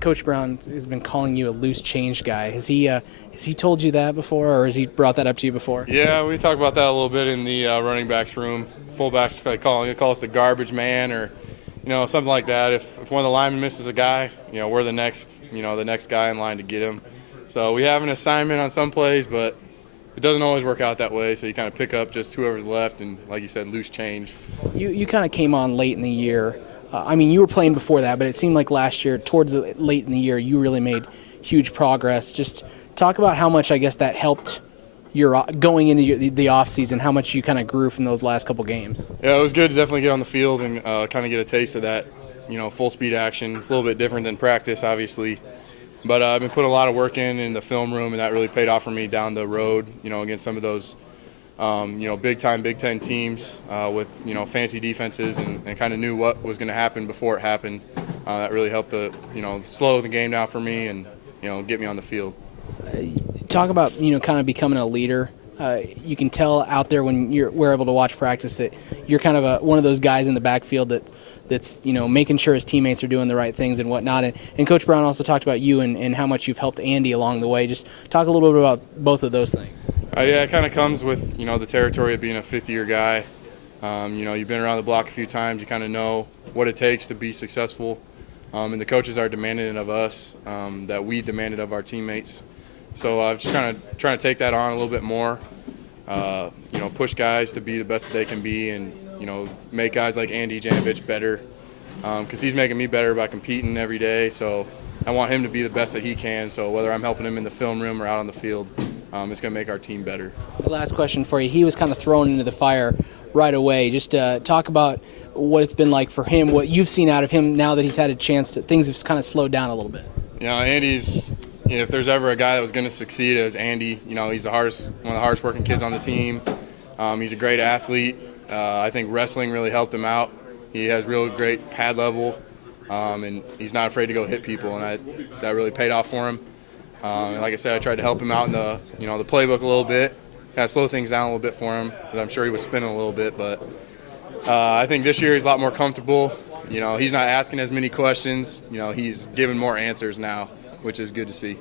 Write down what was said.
Coach Brown has been calling you a loose change guy. Has he told you that before, or has he brought that up to you before? Yeah, we talked about that a little bit in the running backs room. Fullbacks call us the garbage man, or something like that. If one of the linemen misses a guy, we're the next guy in line to get him. So we have an assignment on some plays, but it doesn't always work out that way. So you kind of pick up just whoever's left, and like you said, loose change. You kind of came on late in the year. You were playing before that, but it seemed like last year, towards late in the year, you really made huge progress. Just talk about how much, I guess, that helped your going into the off season. How much you kind of grew from those last couple games. Yeah, it was good to definitely get on the field and kind of get a taste of that, full speed action. It's a little bit different than practice, obviously, but I've been putting a lot of work in the film room, and that really paid off for me down the road. Against some of those, big time Big Ten teams with fancy defenses, and kind of knew what was going to happen before it happened. That really helped to slow the game down for me and get me on the field. Talk about kind of becoming a leader. You can tell out there when we're able to watch practice that you're kind of one of those guys in the backfield that's making sure his teammates are doing the right things and whatnot. And Coach Brown also talked about you and how much you've helped Andy along the way. Just talk a little bit about both of those things. Yeah, it kind of comes with the territory of being a fifth-year guy. You've been around the block a few times. You kind of know what it takes to be successful, and the coaches are demanding it of us that we demanded of our teammates. So I've just kind of trying to take that on a little bit more, push guys to be the best that they can be, and make guys like Andy Janovich better, because he's making me better by competing every day. So I want him to be the best that he can. So whether I'm helping him in the film room or out on the field, it's going to make our team better. The last question for you. He was kind of thrown into the fire right away. Just talk about what it's been like for him, what you've seen out of him now that he's had a chance to. Things have kind of slowed down a little bit. Andy's. If there's ever a guy that was going to succeed, it was Andy. He's one of the hardest working kids on the team. He's a great athlete. I think wrestling really helped him out. He has real great pad level, and he's not afraid to go hit people, and that really paid off for him. And like I said, I tried to help him out in the the playbook a little bit, kind of slow things down a little bit for him, because I'm sure he was spinning a little bit. But I think this year he's a lot more comfortable. He's not asking as many questions. He's giving more answers now, which is good to see.